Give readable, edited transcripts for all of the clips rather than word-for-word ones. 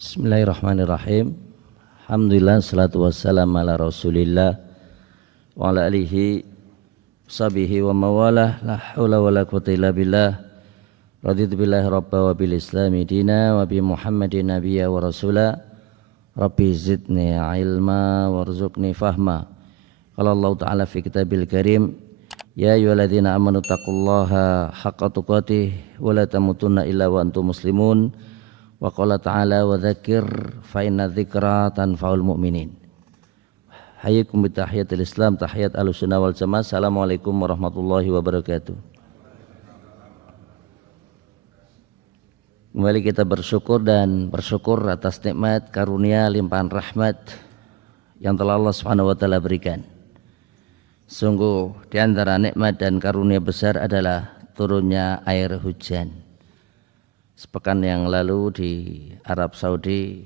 Bismillahirrahmanirrahim. Alhamdulillah, salatu wassalamu ala rasulillah wa ala alihi sahbihi wa mawalah. La hawla wa la quwwata illa billah. Raditu billahi rabba wa bil islami dina wa bi muhammadin nabiyya wa rasula. Rabbi zidni ilma warzuqni fahma. Qala Allah ta'ala fi kitabil karim, ya ayyuhalladzina amanu taqullaha haqqa tuqatih wa la tamutunna illa wa antum muslimun. Wa qala ta'ala wa dzakir fa inna dzikra tanfa'ul mu'minin. Hayyakum bi tahiyatil Islam, tahiyat Ahlussunnah wal Jamaah. Assalamualaikum warahmatullahi wabarakatuh. Kembali kita bersyukur atas nikmat karunia limpahan rahmat yang telah Allah Subhanahu wa taala berikan. Sungguh di antara nikmat dan karunia besar adalah turunnya air hujan. Sepekan yang lalu di Arab Saudi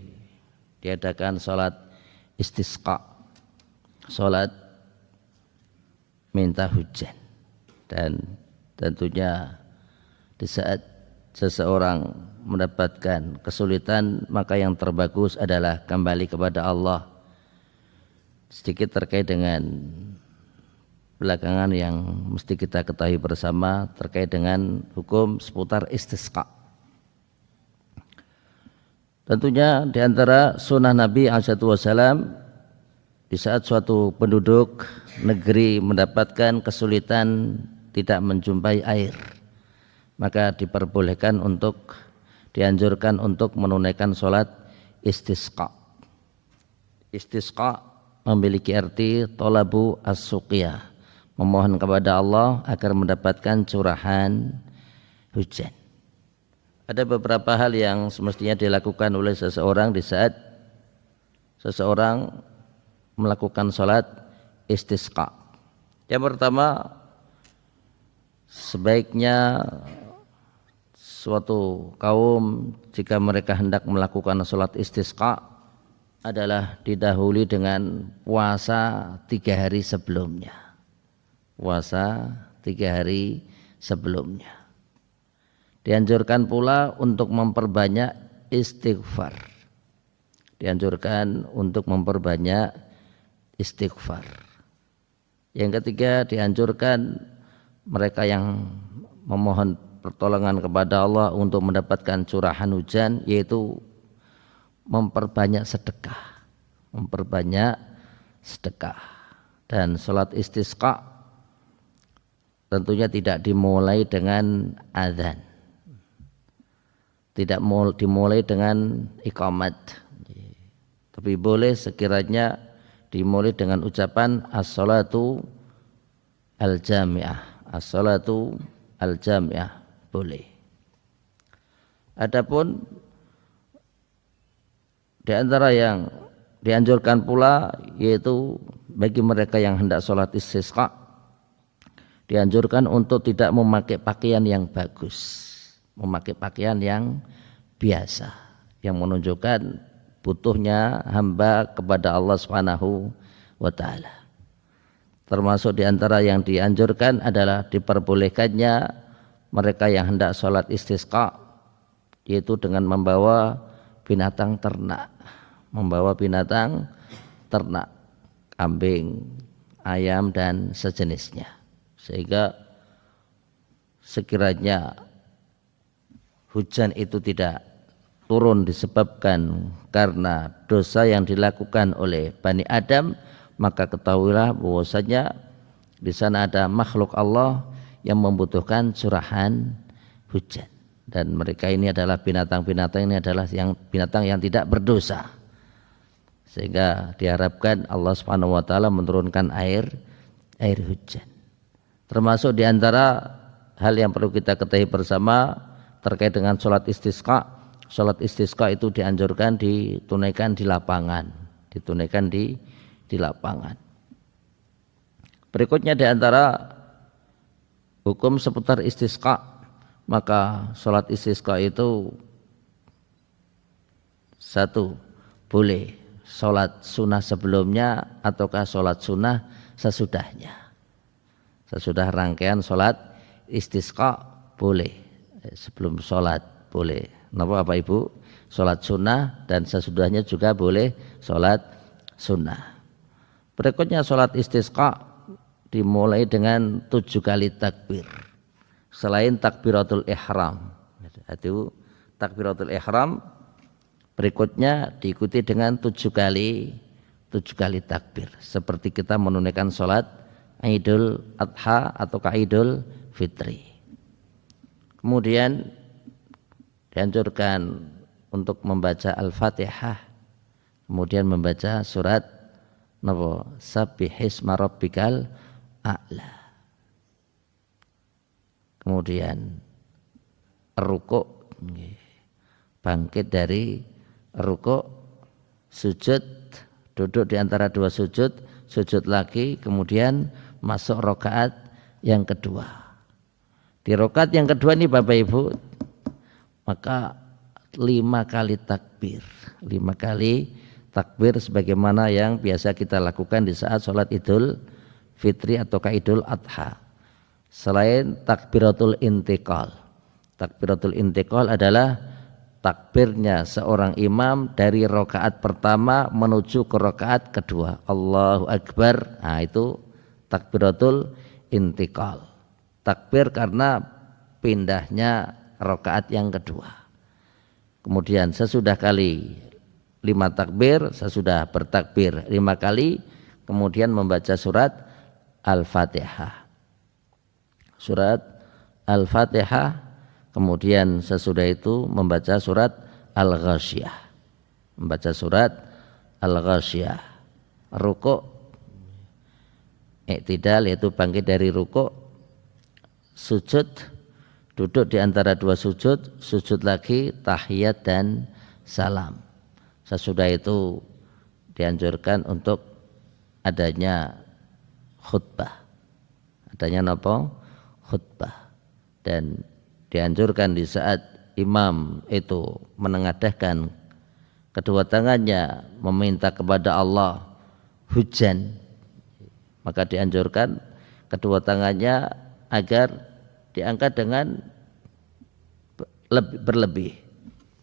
diadakan sholat istisqa, sholat minta hujan. Dan tentunya di saat seseorang mendapatkan kesulitan, maka yang terbagus adalah kembali kepada Allah. Sedikit terkait dengan belakangan yang mesti kita ketahui bersama terkait dengan hukum seputar istisqa. Tentunya di antara sunnah Nabi SAW, di saat suatu penduduk negeri mendapatkan kesulitan tidak menjumpai air, maka dianjurkan untuk menunaikan sholat istisqa. Istisqa memiliki arti tolabu as-suqiyah, memohon kepada Allah agar mendapatkan curahan hujan. Ada beberapa hal yang semestinya dilakukan oleh seseorang di saat seseorang melakukan sholat istisqa. Yang pertama, sebaiknya suatu kaum jika mereka hendak melakukan sholat istisqa adalah didahului dengan puasa 3 hari sebelumnya. Puasa 3 hari sebelumnya. Dianjurkan pula untuk memperbanyak istighfar. Dianjurkan untuk memperbanyak istighfar. Yang ketiga, dianjurkan mereka yang memohon pertolongan kepada Allah untuk mendapatkan curahan hujan, yaitu memperbanyak sedekah. Memperbanyak sedekah. Dan sholat istisqa tentunya tidak dimulai dengan azan. Tidak dimulai dengan iqamat, tapi boleh sekiranya dimulai dengan ucapan as-salatu al-jami'ah. As-salatu al-jami'ah boleh. Adapun di antara yang dianjurkan pula, yaitu bagi mereka yang hendak sholat istisqa, dianjurkan untuk tidak memakai pakaian yang bagus, memakai pakaian yang biasa, yang menunjukkan butuhnya hamba kepada Allah Subhanahu wa taala. Termasuk di antara yang dianjurkan adalah diperbolehkannya mereka yang hendak sholat istisqa, yaitu dengan membawa binatang ternak, kambing, ayam dan sejenisnya, sehingga sekiranya hujan itu tidak turun disebabkan karena dosa yang dilakukan oleh Bani Adam, maka ketahuilah bahwasanya di sana ada makhluk Allah yang membutuhkan curahan hujan, dan mereka ini adalah binatang-binatang yang tidak berdosa, sehingga diharapkan Allah Subhanahu wa taala menurunkan air hujan. Termasuk di antara hal yang perlu kita ketahui bersama terkait dengan sholat istisqa. Sholat istisqa itu dianjurkan ditunaikan di lapangan, di lapangan. Berikutnya di antara hukum seputar istisqa, maka sholat istisqa itu satu, boleh sholat sunnah sebelumnya ataukah sholat sunnah sesudahnya. Sesudah rangkaian sholat istisqa boleh. Sebelum sholat boleh. Napa Bapak Ibu? sholat sunnah, dan sesudahnya juga boleh sholat sunnah. Berikutnya sholat istisqa dimulai dengan 7 kali takbir selain takbiratul ihram. Itu takbiratul ihram berikutnya diikuti dengan 7 kali takbir seperti kita menunaikan sholat Idul Adha atau Idul Fitri. Kemudian dianjurkan untuk membaca Al-Fatihah, kemudian membaca surat Sabbihisma rabbikal a'la. Kemudian rukuk, bangkit dari rukuk, sujud, duduk di antara 2 sujud, sujud lagi, kemudian masuk rakaat yang kedua. Di rakaat yang kedua ini Bapak Ibu, maka 5 kali takbir, 5 kali takbir sebagaimana yang biasa kita lakukan di saat sholat Idul Fitri atau Idul Adha. Selain takbiratul intiqal. Takbiratul intiqal adalah takbirnya seorang imam dari rakaat pertama menuju ke rakaat kedua. Allahu Akbar. Nah, itu takbiratul intiqal. Takbir karena pindahnya rakaat yang kedua. Kemudian sesudah kali 5 takbir, sesudah bertakbir 5 kali, kemudian membaca surat Al-Fatihah. Surat Al-Fatihah, kemudian sesudah itu membaca surat Al-Ghasyiyah. Membaca surat Al-Ghasyiyah. Rukuk, i'tidal yaitu bangkit dari rukuk, sujud, duduk di antara 2 sujud, sujud lagi, tahiyat dan salam. Sesudah itu dianjurkan untuk adanya khutbah. Adanya apa? Khutbah. Dan dianjurkan di saat imam itu menengadahkan kedua tangannya meminta kepada Allah hujan, maka dianjurkan kedua tangannya agar diangkat dengan berlebih.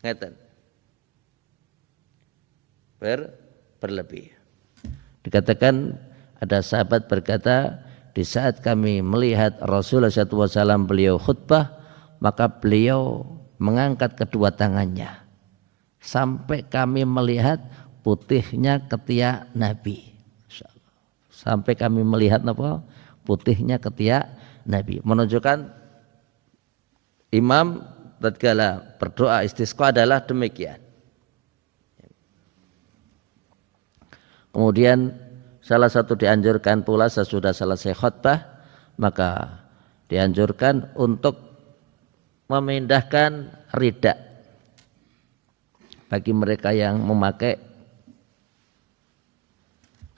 Ngeten. Berlebih. Dikatakan ada sahabat berkata, di saat kami melihat Rasulullah SAW beliau khutbah, maka beliau mengangkat kedua tangannya sampai kami melihat putihnya ketiak Nabi. Sampai kami melihat apa? Putihnya ketiak Nabi. Menunjukkan imam tatkala berdoa istisqa adalah demikian. Kemudian salah satu dianjurkan pula sesudah selesai khutbah, maka dianjurkan untuk memindahkan ridak bagi mereka yang memakai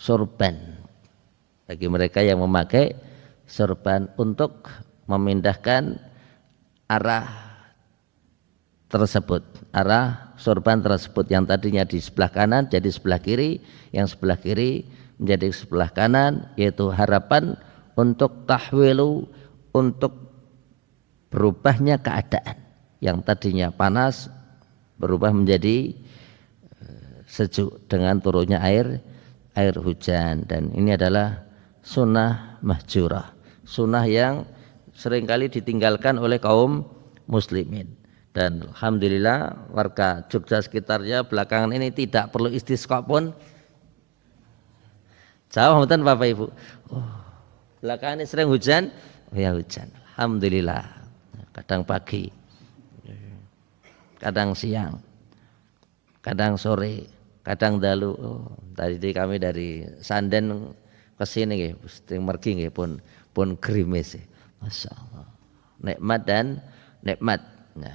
sorban. Bagi mereka yang memakai sorban untuk memindahkan arah tersebut, arah sorban tersebut yang tadinya di sebelah kanan jadi sebelah kiri, yang sebelah kiri menjadi sebelah kanan, yaitu harapan untuk tahwilu, untuk berubahnya keadaan yang tadinya panas berubah menjadi sejuk dengan turunnya air hujan. Dan ini adalah sunnah mahjurah, sunnah yang seringkali ditinggalkan oleh kaum muslimin. Dan alhamdulillah warga Jogja sekitarnya belakangan ini tidak perlu istisqa pun. Jauh betul Bapak Ibu. Belakangan ini sering hujan, ya hujan. Alhamdulillah. Kadang pagi, kadang siang, kadang sore, kadang dalu. Tadi kami dari Sanden ke sini nggih, mergi nggih pun gerimis. Masyaallah. Nikmat dan nikmat. Nah,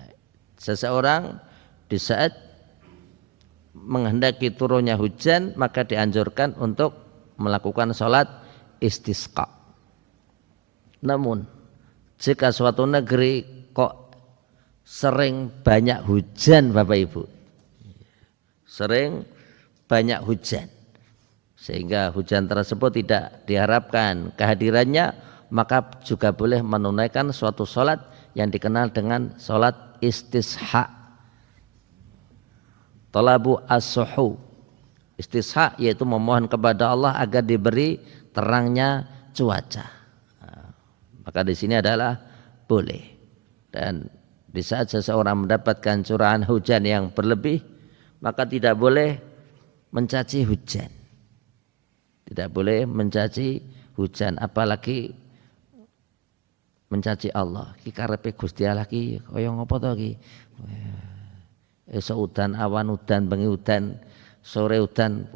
seseorang di saat menghendaki turunnya hujan maka dianjurkan untuk melakukan sholat istisqa. Namun jika suatu negeri kok sering banyak hujan Bapak Ibu, sering banyak hujan sehingga hujan tersebut tidak diharapkan kehadirannya, maka juga boleh menunaikan suatu sholat yang dikenal dengan sholat istisqa. Talabu as-suhu, istisqa yaitu memohon kepada Allah agar diberi terangnya cuaca. Maka di sini adalah boleh. Dan di saat seseorang mendapatkan curahan hujan yang berlebih, maka tidak boleh mencaci hujan. Tidak boleh mencaci hujan, apalagi mencaci Allah. Ki karepe Gusti Allah ki kaya ngopo to ki? Esuk udan, awan udan, bengi udan, sore udan,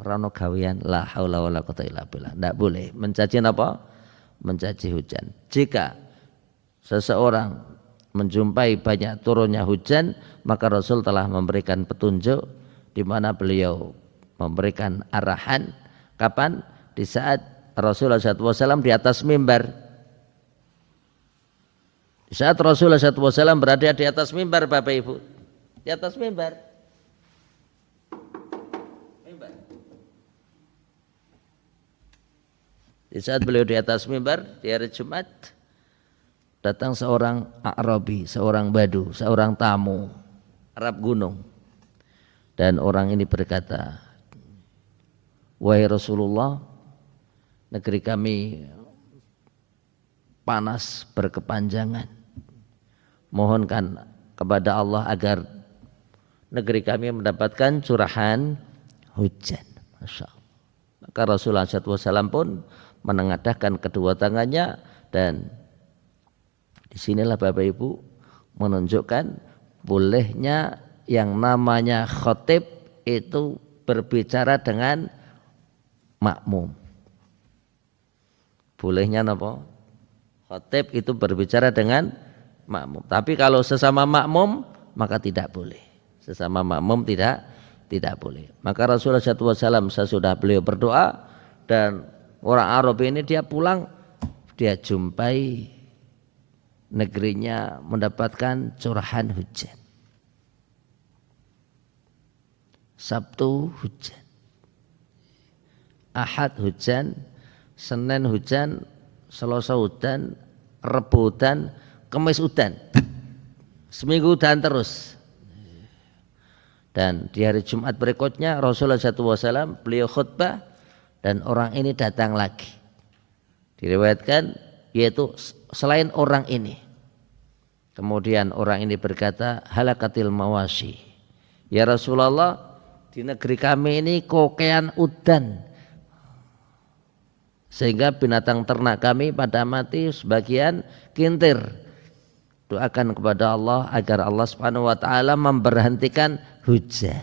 ora ono gawean. La haula wala quwata illa billah. Tidak boleh mencaci apa? Mencaci hujan. Jika seseorang menjumpai banyak turunnya hujan, maka Rasul telah memberikan petunjuk di mana beliau memberikan arahan kapan? Di saat Rasulullah SAW di atas mimbar. Di saat Rasulullah SAW berada di atas mimbar, Bapak Ibu, di atas mimbar. Di saat beliau di atas mimbar di hari Jumat, datang seorang A'rabi, seorang Badu, seorang tamu Arab gunung. Dan orang ini berkata, wahai Rasulullah, negeri kami panas berkepanjangan. Mohonkan kepada Allah agar negeri kami mendapatkan curahan hujan. Masya Allah. Maka Rasulullah SAW pun menengadahkan kedua tangannya, dan disinilah Bapak Ibu menunjukkan bolehnya yang namanya khotib itu berbicara dengan makmum. Bolehnya apa? Khotib itu berbicara dengan makmum. Tapi kalau sesama makmum maka tidak boleh. Sesama makmum tidak boleh. Maka Rasulullah SAW sesudah beliau berdoa dan orang Arab ini dia pulang, dia jumpai negerinya mendapatkan curahan hujan. Sabtu hujan, Ahad hujan, Senin hujan, Selasa hujan, Rebu hujan, Kamis hujan. Seminggu hujan terus. Dan di hari Jumat berikutnya Rasulullah SAW beliau khutbah dan orang ini datang lagi. Diriwayatkan yaitu selain orang ini. Kemudian orang ini berkata, halakatil mawasi. Ya Rasulullah, di negeri kami ini kokean udan. Sehingga binatang ternak kami pada mati sebagian kintir. Doakan kepada Allah agar Allah Subhanahu wa taala memberhentikan hujan.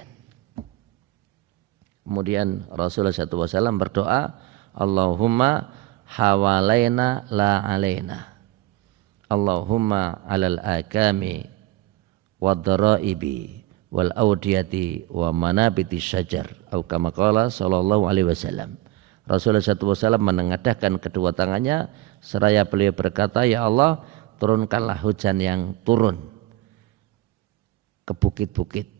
Kemudian Rasulullah SAW berdoa, Allahumma hawalaina la alaina. Allahumma alal akami wadra'ibi wal audiyati wa manabiti syajar. Atau kama qala sallallahu alaihi wasallam. Rasulullah SAW menengadahkan kedua tangannya seraya beliau berkata, ya Allah, turunkanlah hujan yang turun ke bukit-bukit,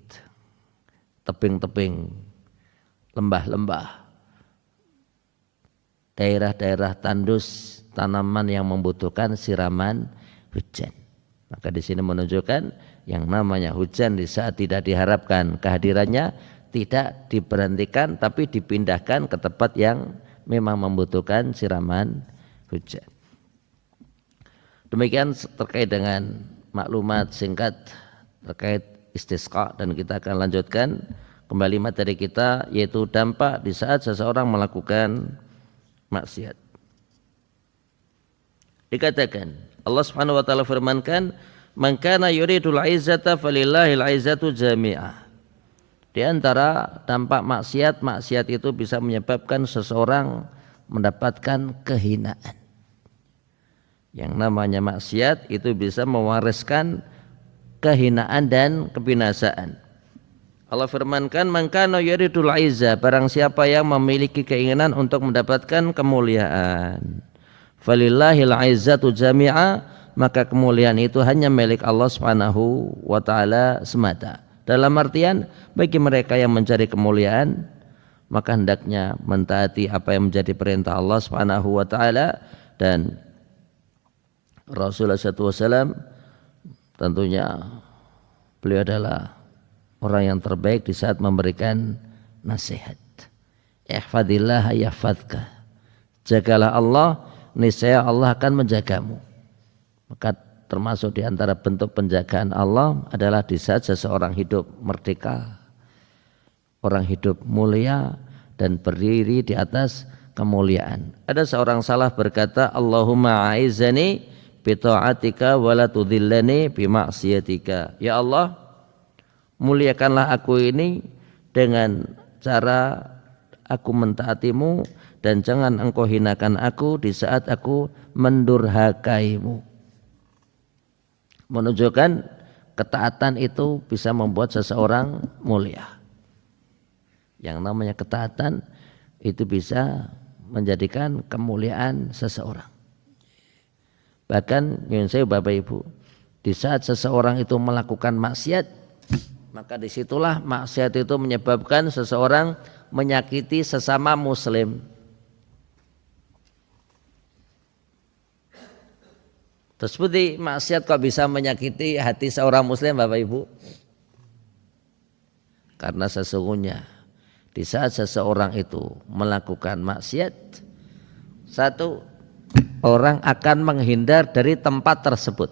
tebing-tebing, lembah-lembah, daerah-daerah tandus tanaman yang membutuhkan siraman hujan. Maka di sini menunjukkan yang namanya hujan di saat tidak diharapkan kehadirannya tidak diberhentikan tapi dipindahkan ke tempat yang memang membutuhkan siraman hujan. Demikian terkait dengan maklumat singkat terkait istisqa, dan kita akan lanjutkan kembali materi kita yaitu dampak di saat seseorang melakukan maksiat. Dikatakan Allah Subhanahu wa taala firmankan, man kana yuridul izzata falillahil izzatu jami'ah. Di antara dampak maksiat itu bisa menyebabkan seseorang mendapatkan kehinaan. Yang namanya maksiat itu bisa mewariskan kehinaan dan kebinasaan. Allah firmankan, man kana yuridul izza, barang siapa yang memiliki keinginan untuk mendapatkan kemuliaan, falillahil izzatu jami'a, maka kemuliaan itu hanya milik Allah Subhanahu wa taala semata. Dalam artian bagi mereka yang mencari kemuliaan maka hendaknya mentaati apa yang menjadi perintah Allah Subhanahu wa taala, dan Rasulullah SAW tentunya beliau adalah orang yang terbaik di saat memberikan nasihat. Ihfadillah yahfadka. Jagalah Allah, niscaya Allah akan menjagamu. Maka termasuk di antara bentuk penjagaan Allah adalah di saat seseorang hidup merdeka, orang hidup mulia dan berdiri di atas kemuliaan. Ada seorang salaf berkata, Allahumma a'izzani bi ta'atika wa la tudhillani bi ma'siyatika. Ya Allah, muliakanlah aku ini dengan cara aku mentaatimu dan jangan engkau hinakan aku di saat aku mendurhakaimu. Menunjukkan ketaatan itu bisa membuat seseorang mulia. Yang namanya ketaatan itu bisa menjadikan kemuliaan seseorang. Bahkan yang saya Bapak Ibu, di saat seseorang itu melakukan maksiat, maka disitulah maksiat itu menyebabkan seseorang menyakiti sesama muslim. Terus seperti maksiat kok bisa menyakiti hati seorang muslim Bapak Ibu? Karena sesungguhnya di saat seseorang itu melakukan maksiat, satu, orang akan menghindar dari tempat tersebut.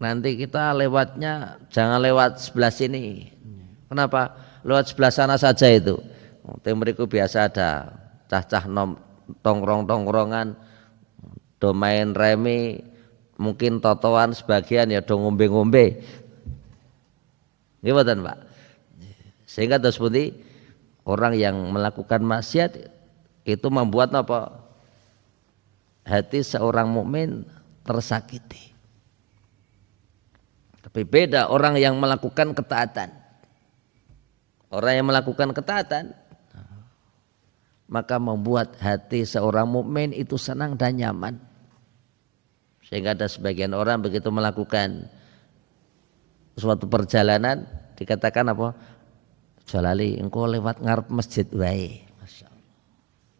Nanti kita lewatnya jangan lewat sebelah sini. Kenapa? Lewat sebelah sana saja itu. Mereka biasa ada cah-cah tongkrong-tongkrongan, domain remi, mungkin totoan sebagian ya do ngombe-ngombe. Gimana Pak? Sehingga terus seperti orang yang melakukan maksiat itu membuat apa? Hati seorang mukmin tersakiti. Tapi beda orang yang melakukan ketaatan. Orang yang melakukan ketaatan maka membuat hati seorang mukmin itu senang dan nyaman. Sehingga ada sebagian orang begitu melakukan suatu perjalanan dikatakan apa? Jalali engkau lewat ngarep masjid wae. Masyaallah.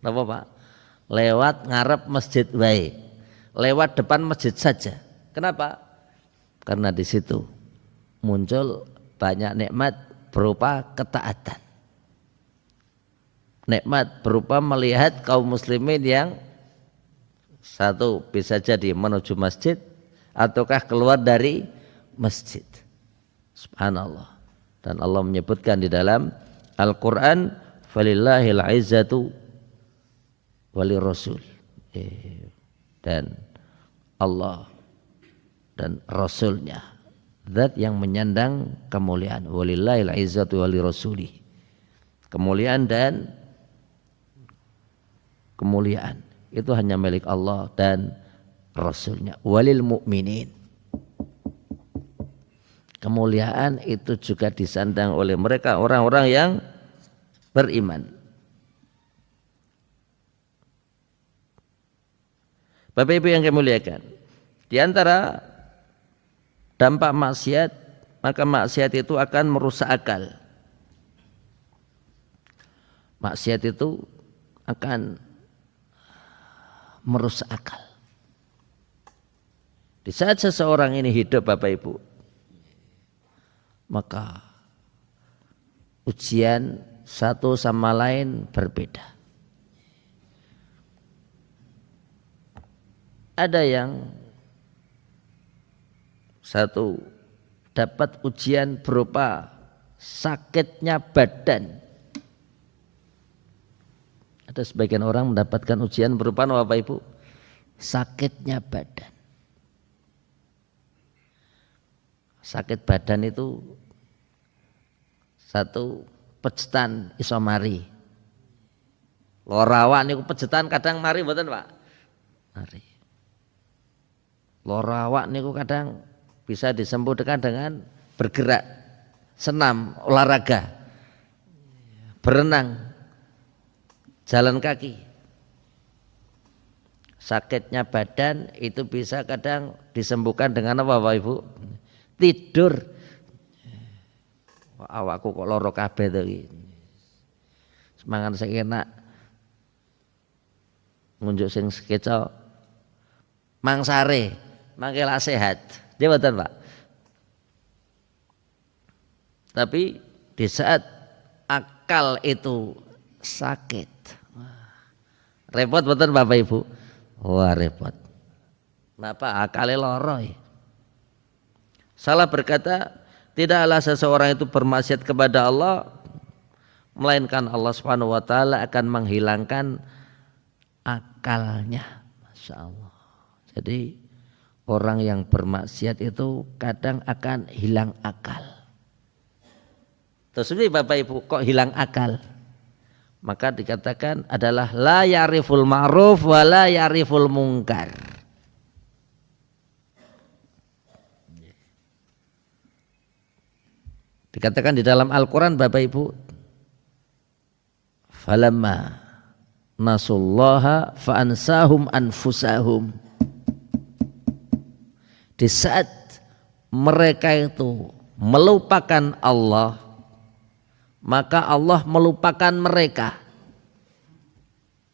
Napa Pak? Lewat ngarep masjid wae. Lewat depan masjid saja. Kenapa? Karena di situ muncul banyak nikmat berupa ketaatan. Nikmat berupa melihat kaum muslimin yang satu bisa jadi menuju masjid ataukah keluar dari masjid. Subhanallah. Dan Allah menyebutkan di dalam Al-Quran, falillahil izzatu walirrasul. Dan Allah dan Rasulnya, zat yang menyandang kemuliaan. Walillahil izzatu walirrasuli. Kemuliaan dan kemuliaan itu hanya milik Allah dan Rasulnya. Walil mu'minin. Kemuliaan itu juga disandang oleh mereka orang-orang yang beriman. Bapak Ibu yang kami muliakan, di antara dampak maksiat, maka maksiat itu akan merusak akal. Maksiat itu akan merusak akal. Di saat seseorang ini hidup Bapak Ibu, maka ujian satu sama lain berbeda. Ada yang satu dapat ujian berupa sakitnya badan. Ada sebagian orang mendapatkan ujian berupa apa Ibu? Sakitnya badan. Sakit badan itu satu pecetan iso mari. Lorawan niku pecetan kadang mari mboten Pak? Mari. Lorawak niku kadang bisa disembuhkan dengan bergerak, senam, olahraga, berenang, jalan kaki. Sakitnya badan itu bisa kadang disembuhkan dengan apa Bapak Ibu? Tidur. Awakku kok loro kabeh to iki. Semangan sing enak. Ngunjuk sing sekeca mangsare, mangke lak sehat. Jawatan Pak. Tapi di saat akal itu sakit, repot betul Bapak Ibu. Wah repot. Kenapa? Akalnya loroi. Salah berkata, tidaklah seseorang itu bermaksiat kepada Allah, melainkan Allah Subhanahu wa taala akan menghilangkan akalnya. Masya Allah. Jadi orang yang bermaksiat itu kadang akan hilang akal. Terus ini Bapak Ibu kok hilang akal? Maka dikatakan adalah la ya'riful ma'ruf wa la ya'riful munkar. Dikatakan di dalam Al-Quran Bapak Ibu, falamma nasullaha fa'ansahum anfusahum. Di saat mereka itu melupakan Allah, maka Allah melupakan mereka.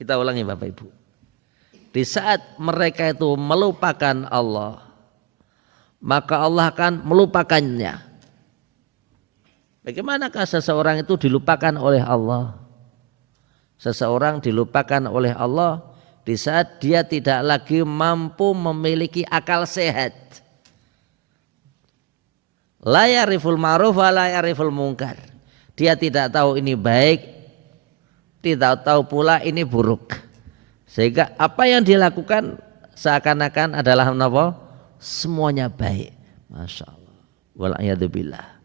Kita ulangi Bapak Ibu. Di saat mereka itu melupakan Allah, maka Allah akan melupakannya. Bagaimanakah seseorang itu dilupakan oleh Allah? Seseorang dilupakan oleh Allah di saat dia tidak lagi mampu memiliki akal sehat. La ya'riful ma'ruf wa la ya'riful munkar. Dia tidak tahu ini baik, tidak tahu pula ini buruk. Sehingga apa yang dilakukan seakan-akan adalah apa? Semuanya baik. Masya Allah. Wal'iyadzubillah.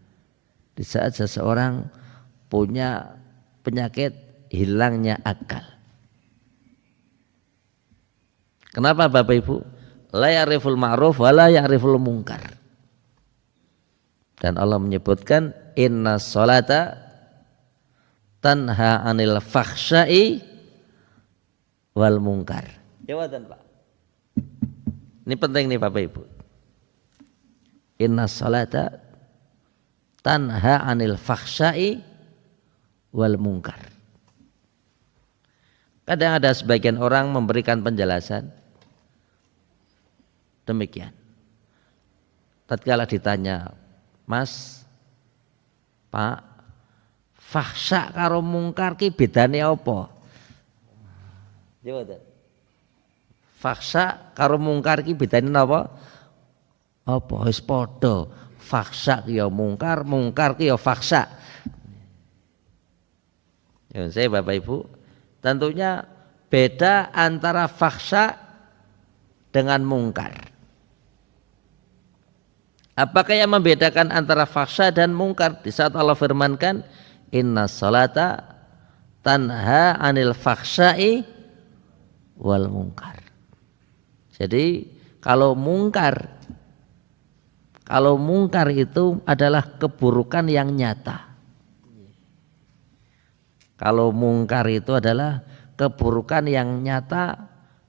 Di saat seseorang punya penyakit hilangnya akal. Kenapa Bapak Ibu? La ya'riful ma'ruf wa la ya'riful munkar. Dan Allah menyebutkan inna sholata tanha anil fakhsya'i wal munkar. Jawatan Pak. Ini penting nih Bapak Ibu. Inna sholata tanha anil fakhsya'i wal munkar. Kadang ada sebagian orang memberikan penjelasan demikian. Tatkala ditanya, Mas, Pak, fahsya karo mungkar ki bedane apa? Jawab. Fahsya karo mungkar ki bedane apa? Apa wis padha. Fahsya ki ya mungkar, mungkar ki ya fahsya. Ya saya Bapak Ibu, tentunya beda antara fahsya dengan mungkar. Apakah yang membedakan antara fahsya dan mungkar? Di saat Allah firmankan inna salata tanha anil fahsya'i wal mungkar. Jadi kalau mungkar itu adalah keburukan yang nyata. Kalau mungkar itu adalah keburukan yang nyata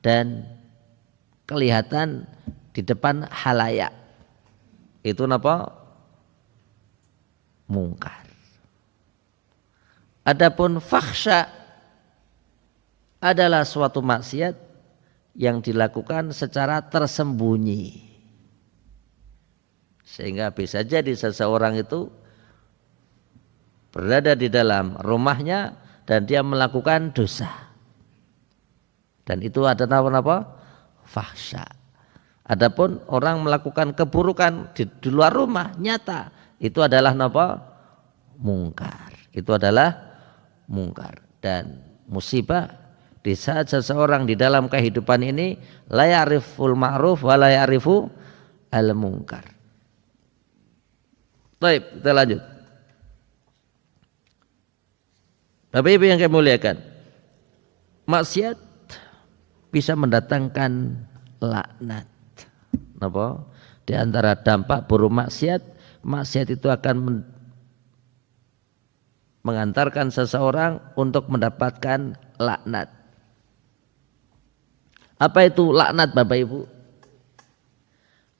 dan kelihatan di depan halayak. Itu apa? Mungkar. Adapun fahsya adalah suatu maksiat yang dilakukan secara tersembunyi. Sehingga bisa jadi seseorang itu berada di dalam rumahnya dan dia melakukan dosa. Dan itu adalah apa? Fahsya. Adapun orang melakukan keburukan di luar rumah nyata, itu adalah apa? Mungkar. Itu adalah mungkar. Dan musibah di saat seseorang di dalam kehidupan ini la ya'riful ma'ruf wa la ya'rifu al munkar. Baik, kita lanjut. Bapak Ibu yang kami muliakan, maksiat bisa mendatangkan laknat. Apa? Di antara dampak buruk maksiat itu akan mengantarkan seseorang untuk mendapatkan laknat. Apa itu laknat Bapak Ibu?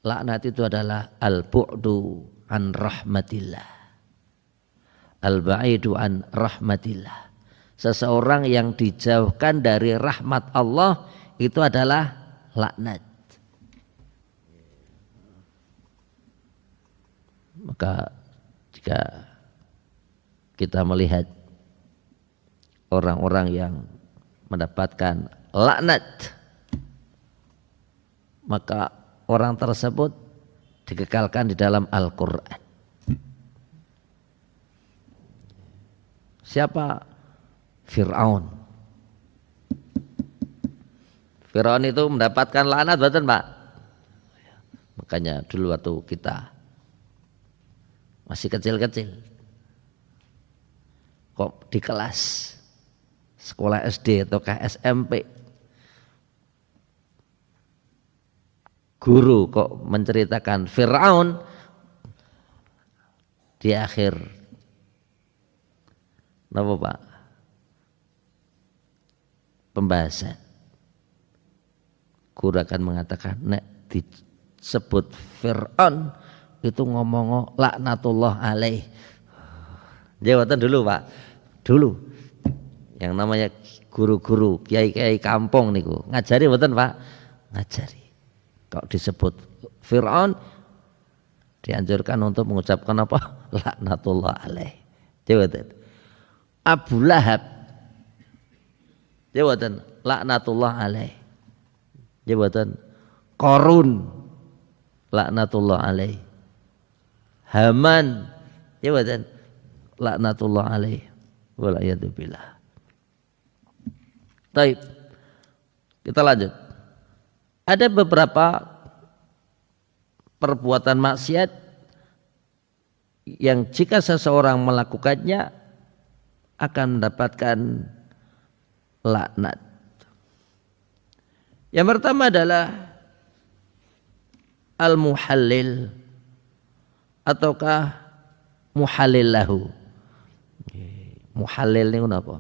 Laknat itu adalah al-bu'du an rahmatillah. Al-ba'idu an rahmatillah. Seseorang yang dijauhkan dari rahmat Allah itu adalah laknat. Maka jika kita melihat orang-orang yang mendapatkan laknat, maka orang tersebut dikekalkan di dalam Al-Quran. Siapa? Fir'aun. Fir'aun itu mendapatkan laknat, betul Pak? Makanya dulu waktu kita masih kecil-kecil, kok di kelas sekolah SD atau SMP, guru kok menceritakan Fir'aun di akhir apa Pak? Pembahasan. Guru akan mengatakan, nek disebut Fir'aun itu ngomong laknatullah alaih. Jawatan dulu Pak, dulu yang namanya guru-guru, kiai-kiai kampung niku ngajari mboten Pak? Ngajari. Kalau disebut Fir'aun dianjurkan untuk mengucapkan apa? Laknatullah alaih. Jawatan. Abu Lahab. Jawatan laknatullah alaih. Jawatan Qarun laknatullah alaih. Haman jawatan laknatullah alaih. Walayatubillah. Baik, kita lanjut. Ada beberapa perbuatan maksiat yang jika seseorang melakukannya akan mendapatkan laknat. Yang pertama adalah al-muhallil ataukah muhallil lahu. Muhallil ini apa?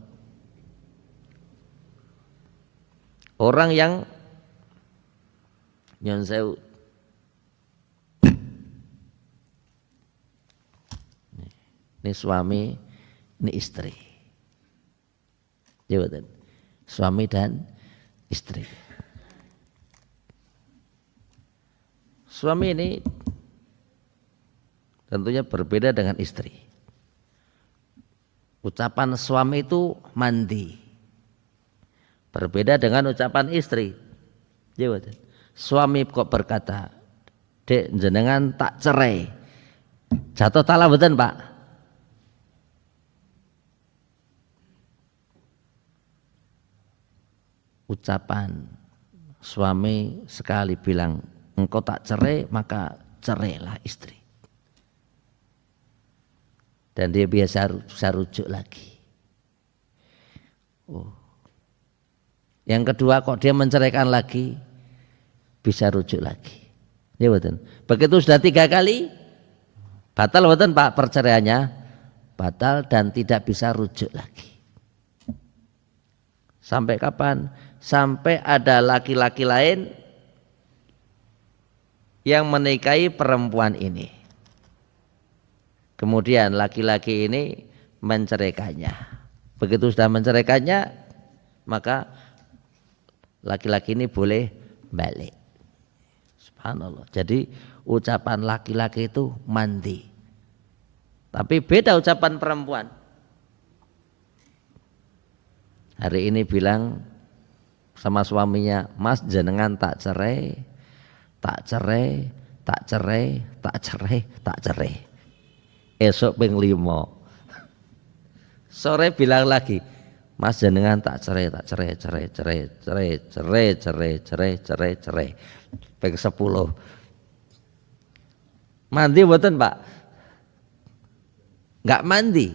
Orang yang sewu. Ini suami, ini istri. Jawatan. Suami dan istri. Suami ini tentunya berbeda dengan istri. Ucapan suami itu mandi. Berbeda dengan ucapan istri. Jawatan. Suami kok berkata, dek jenengan tak cerai. Jatuh talak betul Pak? Ucapan suami sekali bilang engkau tak cerai, maka cerailah istri. Dan dia bisa rujuk lagi. Oh. Yang kedua kok dia menceraikan lagi, bisa rujuk lagi. Ya betul. Begitu sudah 3 kali, batal betul Pak perceraiannya, batal dan tidak bisa rujuk lagi. Sampai kapan? Sampai ada laki-laki lain yang menikahi perempuan ini. Kemudian laki-laki ini menceraikannya. Begitu sudah menceraikannya, maka laki-laki ini boleh balik. Subhanallah. Jadi ucapan laki-laki itu mandi. Tapi beda ucapan perempuan. Hari ini bilang sama suaminya, Mas jenengan tak cerai, tak cerai, tak cerai, tak cerai, tak cerai. Esok ping 5. Sore bilang lagi, Mas jenengan tak cerai, tak cerai, cerai, cerai, cerai, cerai, cerai, cerai, cerai, cerai. Ping 10. Mandi mboten Pak? Enggak mandi.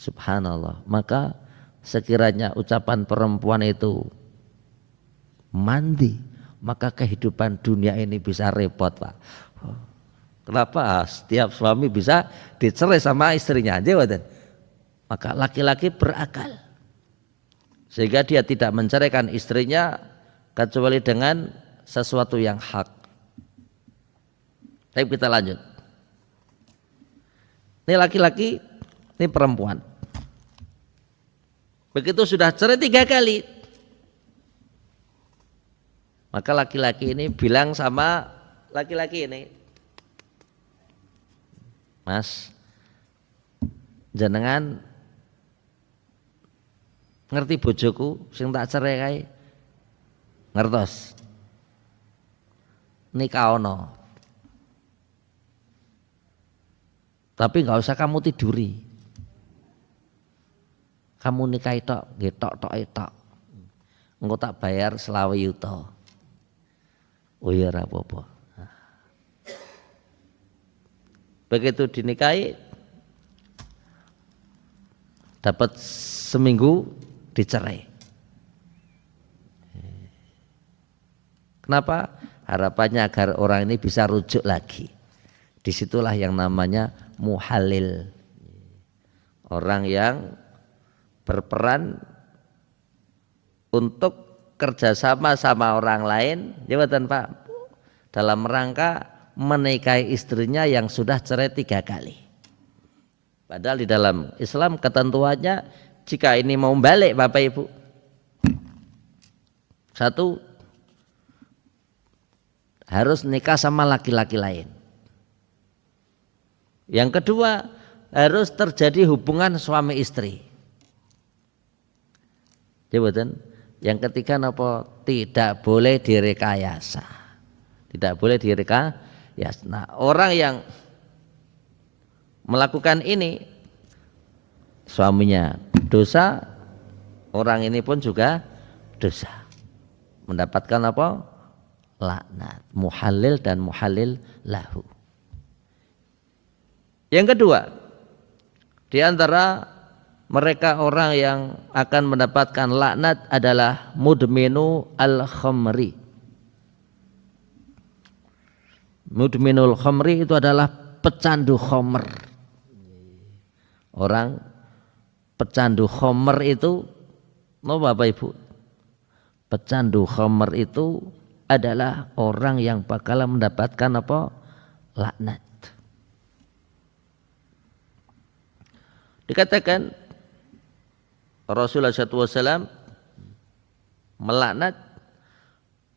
Subhanallah. Maka sekiranya ucapan perempuan itu mandi, maka kehidupan dunia ini bisa repot Pak. Kenapa setiap suami bisa dicerai sama istrinya? Maka laki-laki berakal sehingga dia tidak menceraikan istrinya kecuali dengan sesuatu yang hak. Tapi kita lanjut. Ini laki-laki, ini perempuan. Begitu sudah cerai 3 kali, maka laki-laki ini bilang sama laki-laki ini, Mas, jenengan ngerti bojoku sing tak cerai kae? Ngertos. Nikah ono. Tapi enggak usah kamu tiduri. Kamu nikah tok, nggih tok tok. Engko tak bayar 20 yuta. Oh ya ora apa-apa. Begitu dinikahi dapat seminggu dicerai. Kenapa? Harapannya agar orang ini bisa rujuk lagi. Disitulah yang namanya muhalil. Orang yang berperan untuk kerjasama sama orang lain, ya betul Pak, dalam rangka menikahi istrinya yang sudah cerai 3 kali. Padahal di dalam Islam ketentuannya jika ini mau balik Bapak Ibu, satu harus nikah sama laki-laki lain. Yang kedua harus terjadi hubungan suami istri. Ya betul. Yang ketiga apa? Tidak boleh direkayasa. Tidak boleh direkayasa. Nah, orang yang melakukan ini suaminya dosa, orang ini pun juga dosa. Mendapatkan apa? Laknat, muhalil dan muhalil lahu. Yang kedua, di antara mereka orang yang akan mendapatkan laknat adalah mudminu al-khamri. Mudminul khamri itu adalah pecandu khamr. Orang pecandu khamr itu, no Bapak Ibu, pecandu khamr itu adalah orang yang bakal mendapatkan apa? Laknat. Dikatakan Rasulullah SAW melaknat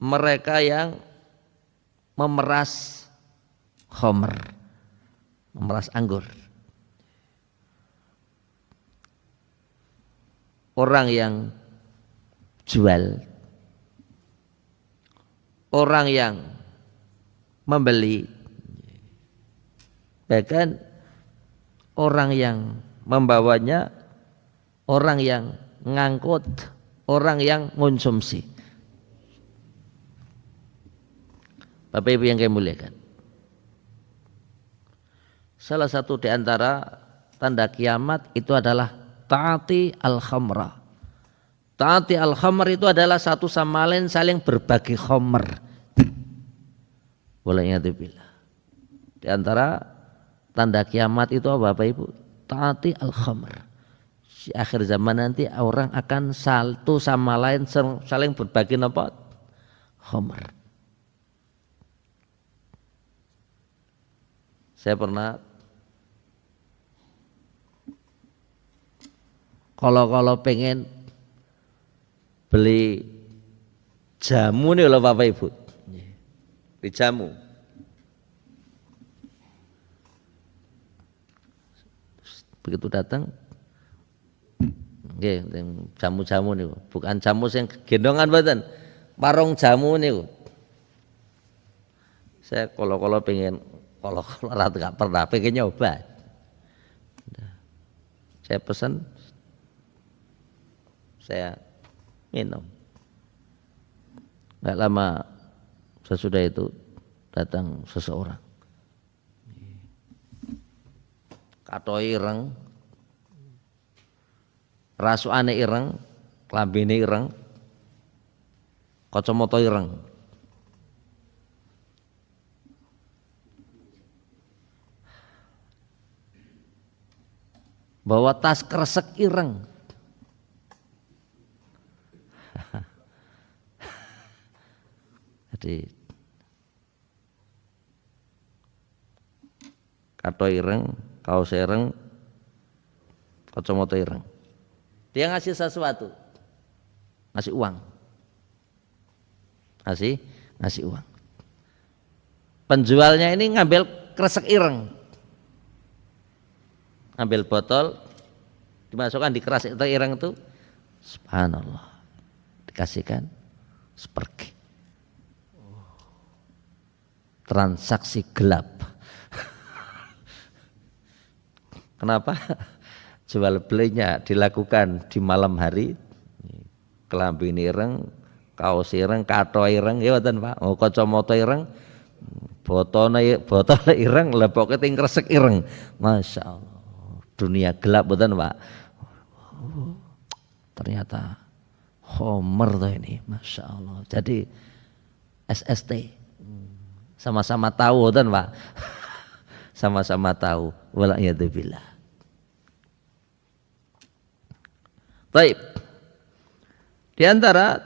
mereka yang memeras khamr, memeras anggur. Orang yang jual, orang yang membeli, bahkan orang yang membawanya, orang yang ngangkut, orang yang konsumsi. Bapak Ibu yang kami muliakan, salah satu di antara tanda kiamat itu adalah taati al-khamra. Taati al-khamr itu adalah satu sama lain saling berbagi khamr. Boleh ingat bila di antara tanda kiamat itu apa Bapak Ibu? Taati al-khamr. Di akhir zaman nanti orang akan satu sama lain saling berbagi apa? Khamr. Saya pernah kalau pengen beli jamu nih loh Bapak Ibu, beli jamu. Begitu datang, jamu-jamu nih, bukan jamu yang gendongan badan, warung jamu nih. Saya kalau pengen, kalau nggak pernah pengen nyoba, saya pesan, saya minum. Nggak lama sesudah itu datang seseorang. Katoi ireng, rasuane ireng, klambine ireng, kacamata ireng. Bawa tas kresek ireng. Jadi katoi ireng, kaos ireng, kacamata ireng. Dia ngasih sesuatu, ngasih uang, ngasih uang. Penjualnya ini ngambil kresek ireng, ambil botol, dimasukkan di keras itu ireng itu, subhanallah, dikasihkan seperti transaksi gelap. Kenapa? Jual belinya dilakukan di malam hari, kelambi ireng, kaos ireng, kato ireng, ya betul Pak. Oh, kacamata ireng, botol ireng, lepoke ting kresek ireng. Masya Allah, dunia gelap betul Pak. Oh, ternyata Homer tuh ini, Masya Allah. Jadi SST, sama-sama tahu betul Pak. Sama-sama tahu. Wala'iyadzubillah. Baik. Di antara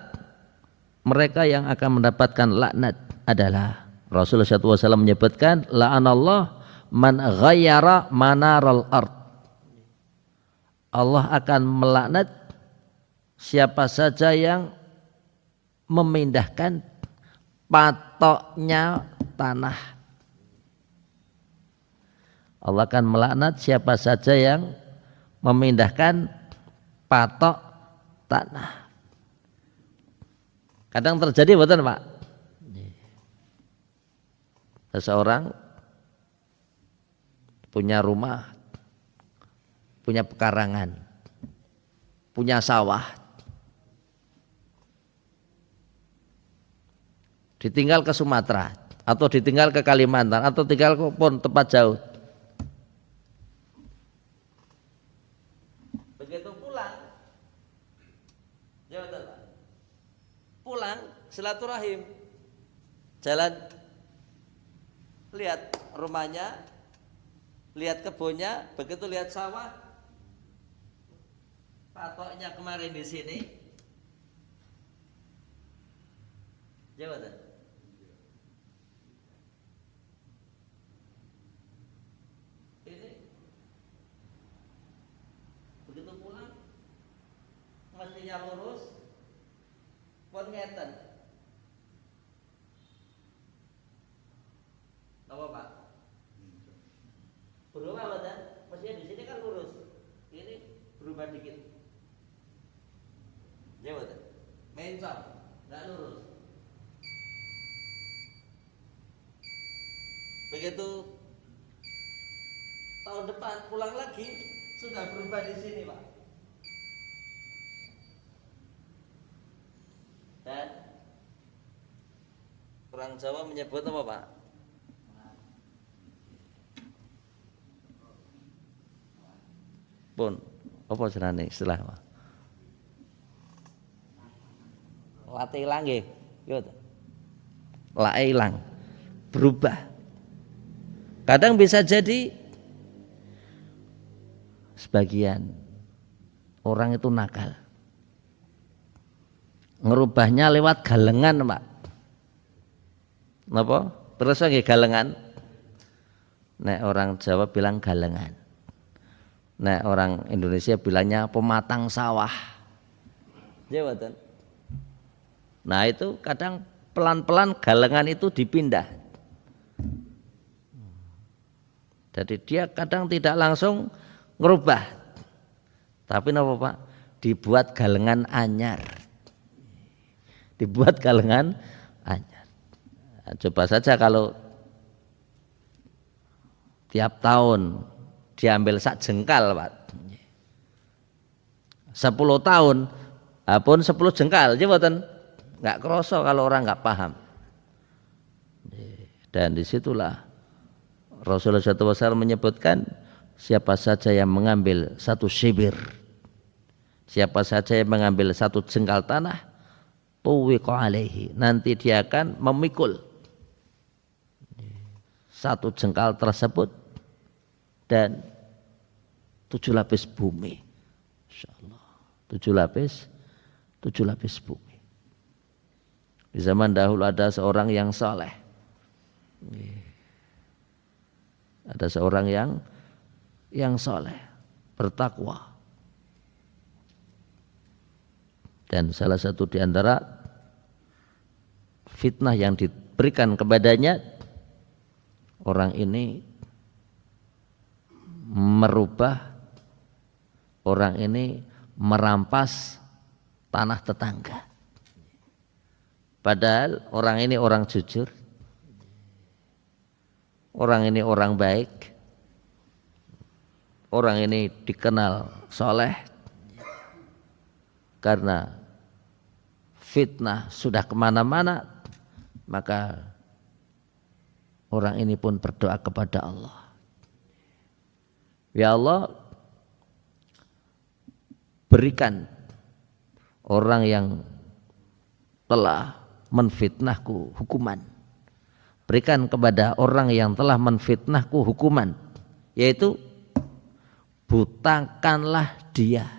mereka yang akan mendapatkan laknat adalah Rasulullah SAW menyebutkan la'anallah man ghayyara manaral ard. Allah akan melaknat siapa saja yang memindahkan patoknya tanah. Allah akan melaknat siapa saja yang memindahkan patok tanah. Kadang terjadi betul Pak. Seseorang punya rumah, punya pekarangan, punya sawah, ditinggal ke Sumatera atau ditinggal ke Kalimantan atau tinggal ke pun tempat jauh. Begitu pulang silaturahim, jalan, lihat rumahnya, lihat kebunnya, begitu lihat sawah, patoknya kemarin di sini, jawatan. Ini begitu pulang, mestinya lurus, pun ngeten. Apa Pak? Berubah badan, mestinya di sini kan lurus, ini berubah dikit. Jawatan, mencong, nggak lurus. Begitu tahun depan pulang lagi sudah berubah di sini Pak. Dan orang Jawa menyebut apa Pak? Pun apa jenenge istilah Pak? Late ilang nggih. Yo. Lake ilang. Berubah. Kadang bisa jadi sebagian orang itu nakal. Ngerubahnya lewat galengan, Pak. Napa? Terus nggih galengan. Nek orang Jawa bilang galengan. Nek orang Indonesia bilangnya pematang sawah. Ya betul. Nah itu kadang pelan-pelan galengan itu dipindah. Jadi dia kadang tidak langsung ngerubah. Tapi napa Pak? Dibuat galengan anyar. Dibuat galengan anyar. Nah, coba saja kalau tiap tahun diambil sak jengkal Pak. 10 tahun pun 10 jengkal aja mboten enggak kroso kalau orang enggak paham. Dan disitulah Rasulullah SAW menyebutkan siapa saja yang mengambil satu sibir, siapa saja yang mengambil satu jengkal tanah, tuwiqa alaihi, nanti dia akan memikul satu jengkal tersebut dan 7 lapis bumi. Insyaallah. 7 lapis bumi. Di zaman dahulu ada seorang yang saleh. Ada seorang yang saleh, bertakwa. Dan salah satu di antara fitnah yang diberikan kepadanya, orang ini merubah orang ini merampas tanah tetangga. Padahal orang ini orang jujur, orang ini orang baik, orang ini dikenal soleh. Karena fitnah sudah kemana-mana, maka orang ini pun berdoa kepada Allah. Ya Allah, berikan orang yang telah menfitnahku hukuman. Berikan kepada orang yang telah menfitnahku hukuman, yaitu butakanlah dia.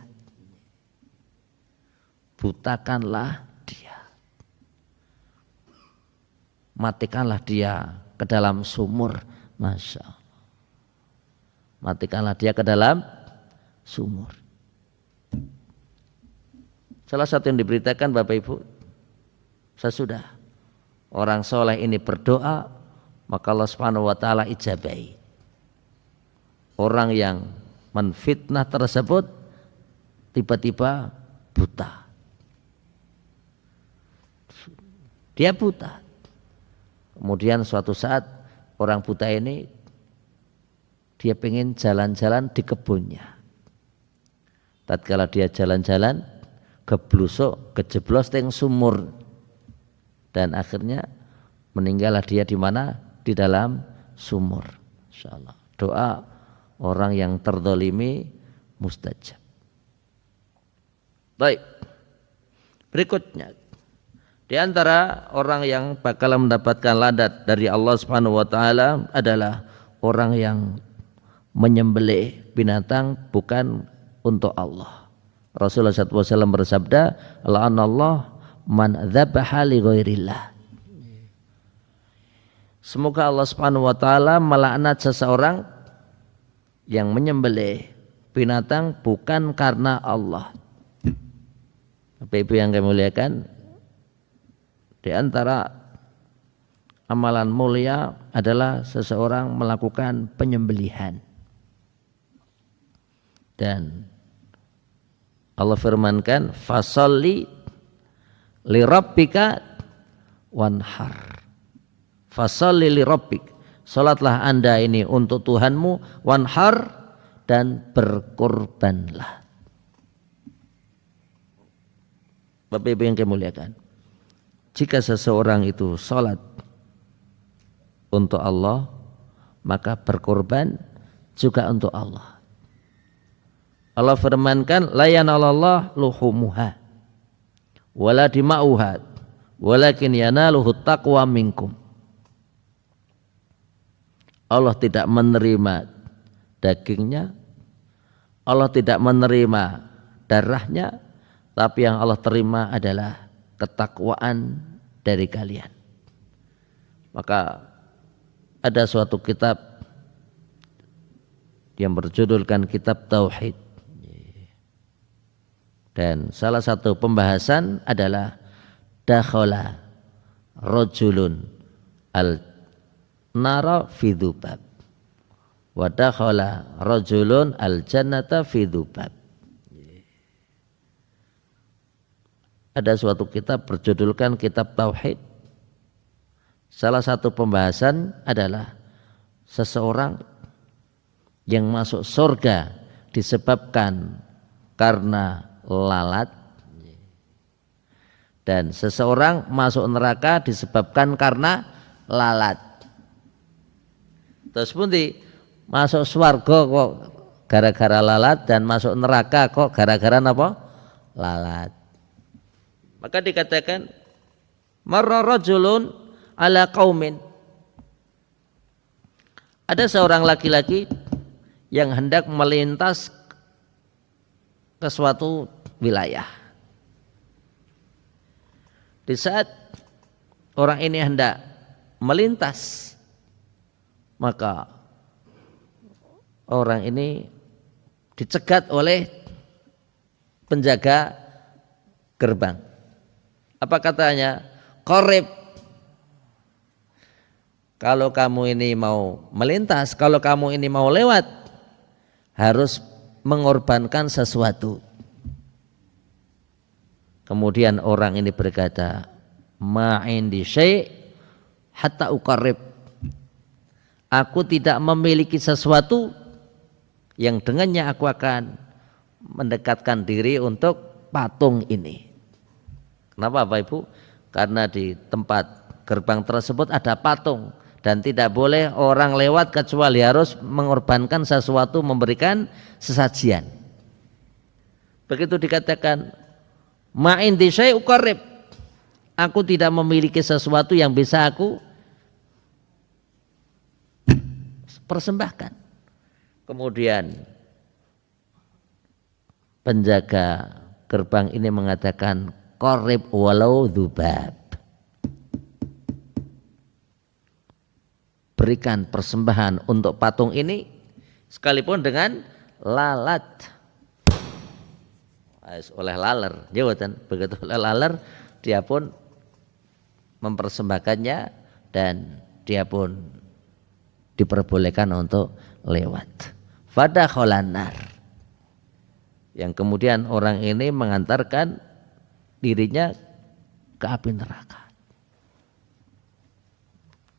Butakanlah dia. Matikanlah dia ke dalam sumur. Masya Allah. Matikanlah dia ke dalam sumur. Salah satu yang diberitakan Bapak Ibu, sesudah orang soleh ini berdoa, maka Allah Subhanahu wa taala ijabai. Orang yang menfitnah tersebut tiba-tiba buta. Dia buta. Kemudian suatu saat orang buta ini dia pengen jalan-jalan di kebunnya. Tatkala dia jalan-jalan, geblusuk, kejeblos teng sumur, dan akhirnya meninggallah dia di mana? Di dalam sumur. Insyaallah. Doa orang yang terdolimi mustajab. Baik. Berikutnya, di antara orang yang bakal mendapatkan ladat dari Allah Subhanahu wa taala adalah orang yang menyembelih binatang bukan untuk Allah. Rasulullah SAW bersabda, "La'anallah man dzabaha li ghairillah." Semoga Allah Subhanahu wa taala melaknat seseorang yang menyembelih binatang bukan karena Allah. Bapak Ibu yang kami muliakan, di antara amalan mulia adalah seseorang melakukan penyembelihan. Dan Allah firmankan, fasalli li rabbika wanhar. Fasalli li rabbik. Salatlah Anda ini untuk Tuhanmu, wanhar, dan berkorbanlah. Bapak Ibu yang kami muliakan, jika seseorang itu salat untuk Allah, maka berkorban juga untuk Allah. Allah firmankan, la yanalallah luhumuha wala dima'uha walakin yanaluhu taqwa minkum. Allah tidak menerima dagingnya, Allah tidak menerima darahnya, tapi yang Allah terima adalah ketakwaan dari kalian. Maka ada suatu kitab yang berjudulkan Kitab Tauhid. Dan salah satu pembahasan adalah dakhala rajulun al-nara fi dzubab wa dakhala rajulun al-jannata fi dzubab. Ada suatu kitab berjudulkan Kitab Tauhid. Salah satu pembahasan adalah seseorang yang masuk surga disebabkan karena lalat, dan seseorang masuk neraka disebabkan karena lalat. Terus pun masuk swarga kok gara-gara lalat, dan masuk neraka kok gara-gara apa? Lalat. Maka dikatakan marra rajulun ala qaumin. Ada seorang laki-laki yang hendak melintas ke suatu wilayah. Di saat orang ini hendak melintas, maka orang ini dicegat oleh penjaga gerbang. Apa katanya? Qarib. Kalau kamu ini mau melintas, kalau kamu ini mau lewat, harus mengorbankan sesuatu. Kemudian orang ini berkata, ma indi syai' hatta uqarrib. Aku tidak memiliki sesuatu yang dengannya aku akan mendekatkan diri untuk patung ini. Kenapa Bapak Ibu? Karena di tempat gerbang tersebut ada patung dan tidak boleh orang lewat kecuali harus mengorbankan sesuatu, memberikan sesajian. Begitu dikatakan ma indi syai' uqarrib, aku tidak memiliki sesuatu yang bisa aku persembahkan. Kemudian penjaga gerbang ini mengatakan qarrib walau dzubab, berikan persembahan untuk patung ini sekalipun dengan lalat. Oleh laler, jawatan begitu oleh laler dia pun mempersembahkannya dan dia pun diperbolehkan untuk lewat. Fadakhalan nar, yang kemudian orang ini mengantarkan dirinya ke api neraka.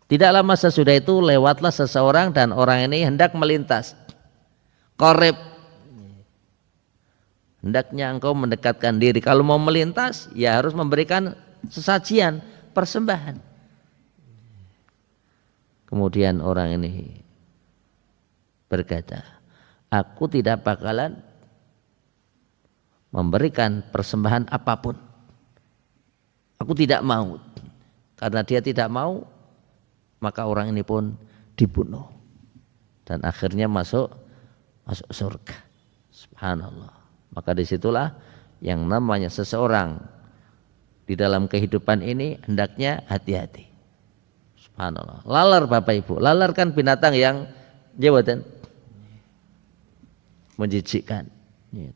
Tidak lama sesudah itu lewatlah seseorang dan orang ini hendak melintas. Qarib, hendaknya engkau mendekatkan diri. Kalau mau melintas ya harus memberikan sesajian, persembahan. Kemudian orang ini berkata, aku tidak bakalan memberikan persembahan apapun. Aku tidak mau. Karena dia tidak mau, maka orang ini pun dibunuh dan akhirnya masuk surga. Subhanallah. Maka disitulah yang namanya seseorang di dalam kehidupan ini hendaknya hati-hati. Subhanallah. Lalar Bapak Ibu, lalar kan binatang yang jawatan menjijikkan.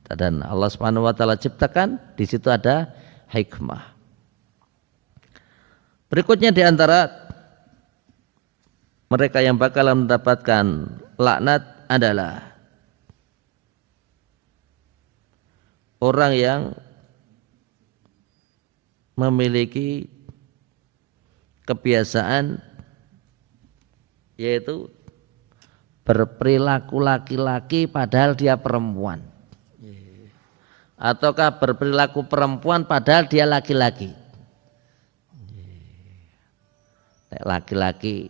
Dan Allah Subhanahu wa taala ciptakan di situ ada hikmah. Berikutnya di antara mereka yang bakal mendapatkan laknat adalah orang yang memiliki kebiasaan yaitu berperilaku laki-laki padahal dia perempuan, ataukah berperilaku perempuan padahal dia laki-laki. Laki-laki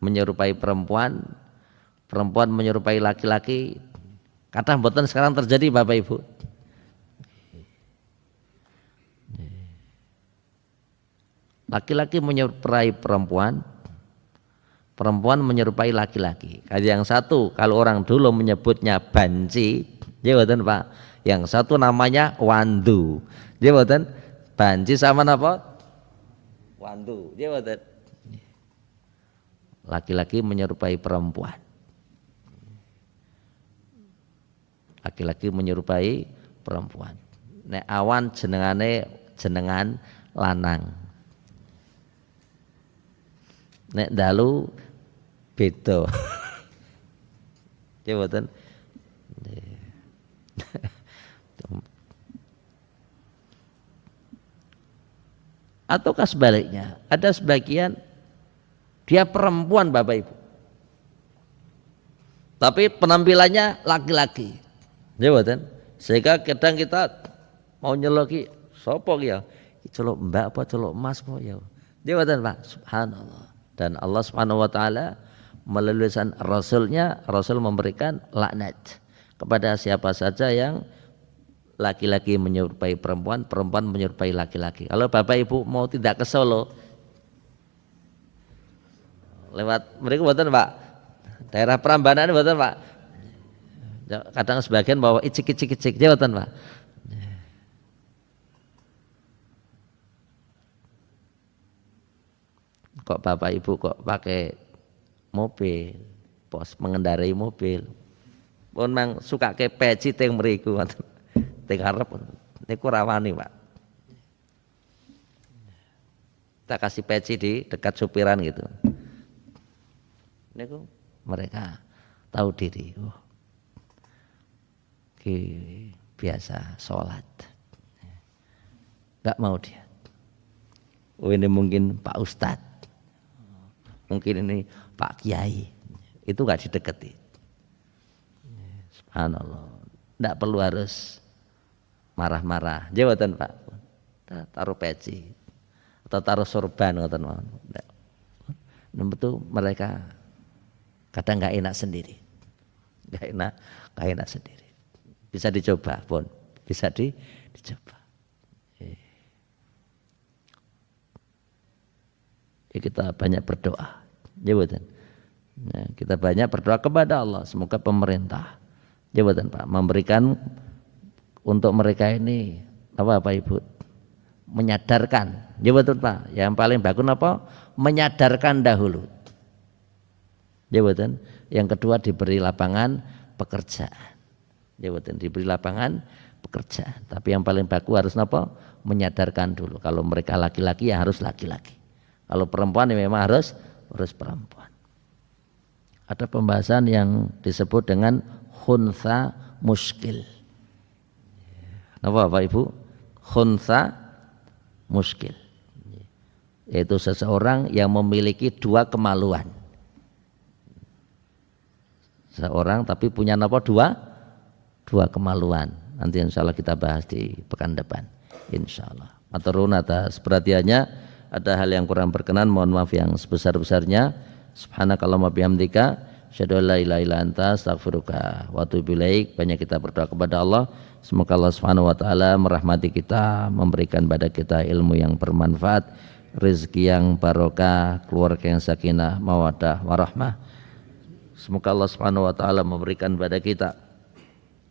menyerupai perempuan, perempuan menyerupai laki-laki. Kadang mboten sekarang terjadi Bapak Ibu. Laki-laki menyerupai perempuan, perempuan menyerupai laki-laki. Yang satu kalau orang dulu menyebutnya banci, ya betul Pak. Yang satu namanya wandu, ya betul. Banci sama apa? Wandu, ya betul. Laki-laki menyerupai perempuan, laki-laki menyerupai perempuan. Nek awan jenengane jenengan lanang. Nek dalu beda. Ya mboten. Ataukah sebaliknya, ada sebagian dia perempuan Bapak Ibu, tapi penampilannya laki-laki. Ya mboten. Sehingga kadang kita mau nyeloki sapa ya? Celok mbak apa celok mas apa ya? Ya mboten Pak. Subhanallah. Dan Allah Subhanahu wa taala melalui lisan Rasulnya, Rasul memberikan laknat kepada siapa saja yang laki-laki menyerupai perempuan, perempuan menyerupai laki-laki. Kalau Bapak Ibu mau tidak ke Solo, lewat mereka mboten Pak. Daerah Prambanan mboten Pak. Kadang sebagian bawa icik-icik dia mboten Pak. Kok Bapak Ibu kok pakai mobil, pos mengendarai mobil. Pun mang suka ke peci teng mriku ngoten. Teng arep niku rawani, Pak. Kita kasih peci di dekat supiran gitu. Niku mereka tahu diri. Oh, biasa sholat, nggak mau dia. Oh ini mungkin Pak Ustadz, mungkin ini Pak Kiai, itu nggak dideketi. Subhanallah, nggak perlu harus marah-marah. Jawatan Pak, taruh peci atau taruh sorban, ngoten mawon. Itu mereka kadang nggak enak sendiri, nggak enak sendiri. Bisa dicoba pun, bisa dicoba. Ya, kita banyak berdoa, jabatan. Nah, kita banyak berdoa kepada Allah, semoga pemerintah, jabatan Pak, memberikan untuk mereka ini apa Ibu, menyadarkan, jabatan Pak. Yang paling bagus apa? Menyadarkan dahulu, jabatan. Yang kedua diberi lapangan pekerjaan, jabatan, diberi lapangan pekerjaan. Tapi yang paling bagus harus apa? Menyadarkan dulu. Kalau mereka laki-laki ya harus laki-laki. Kalau perempuan ya memang harus perempuan. Ada pembahasan yang disebut dengan khunsa muskil. Apa Ibu? Khunsa muskil. Yaitu seseorang yang memiliki dua kemaluan. Seorang tapi punya apa? Dua kemaluan. Nanti insya Allah kita bahas di pekan depan. Insya Allah. Maturun atas perhatiannya. Ada hal yang kurang berkenan, mohon maaf yang sebesar-besarnya. Subhanakallahumma bihamdika, asyhadu an la ilaha illa anta, astaghfiruka wa atubu ilaik. Banyak kita berdoa kepada Allah. Semoga Allah Subhanahu wa taala merahmati kita, memberikan pada kita ilmu yang bermanfaat, rezeki yang barokah, keluarga yang sakinah, mawaddah, warahmah. Semoga Allah Subhanahu wa taala memberikan pada kita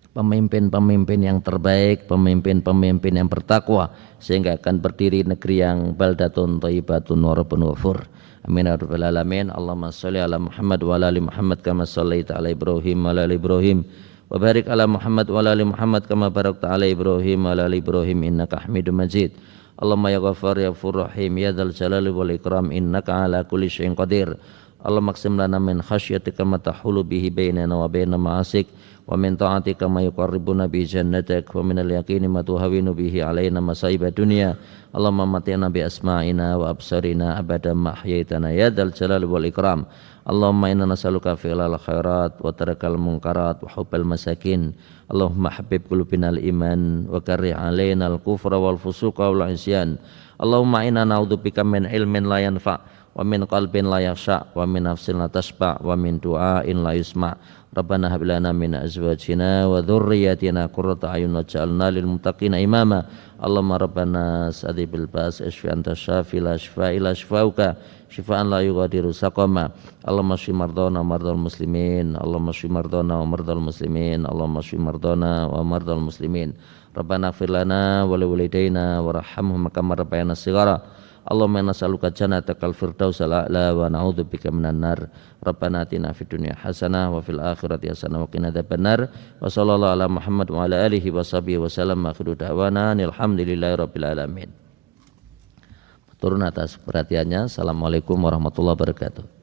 pemimpin-pemimpin yang terbaik, pemimpin-pemimpin yang bertakwa, sehingga akan berdiri negeri yang baldatun thayyibatun wa rabbun ghafur. Amin ya rabbal alamin. Allahumma shalli ala Muhammad wa ala ali Muhammad kama shallaita ala Ibrahim wa ala ali Ibrahim wa barik ala Muhammad wa ala ali Muhammad kama barakta ala Ibrahim wa ala ali Ibrahim innaka Hamidum Majid. Allahumma ya Ghaffar ya Ghafur Rahim ya Dzal Jalali wal Ikram innaka ala kulli syai'in qadir. Allahumma qsim lana min khasyatika ma tahulu bihi bainana wa baina ma'asik, wa min ta'atika ma yuqarribuna bi jannatik, wa min al-yaqini ma tuhawinu bihi alaina masaiba dunya. Allahumma matina bi asma'ina wa absarina abada ma ahyaitana ya dzal jalali wal ikram. Allahumma inna nas'aluka fi'lal khairat wa tarakal munkarat wa hubbal masakin. Allahumma habib qulubina al-iman wa karrih alaina al-kufra wal fusuqa wal isyan. Allahumma inna na'udzubika min ilmin la yanfa' wa min qalbin la yakhsha' wa min nafsin la tashba' wa min du'ain la yusma'. Rabbana hab lana min azwajina wa dhurriyyatina qurrata a'yun waj'alna lil muttaqina imama. Allahumma rabbana sadibil bas isfi anta syafi la shifaa illa shifauka shifaan la yughadiru saqama. Allahumma shfi mardana mardal muslimin. Allahumma shfi mardana wa mardal muslimin. Allahumma shfi mardana wa mardal muslimin. Rabbana ighfir lana wa li walidayna warhamhum kama rabbayana shighara. Allahumma nas'aluka jannatakal firdausal a'la wa na'udzubika minan nar. Rabbana atina fid dunya hasanah wa fil akhirati hasanah wa qina adzabannar. Wa sallallahu ala Muhammad wa ala alihi wa sahbihi wa sallam. Akhiru da'wana alhamdulillahi rabbil alamin. Turun atas perhatiannya. Assalamualaikum warahmatullahi wabarakatuh.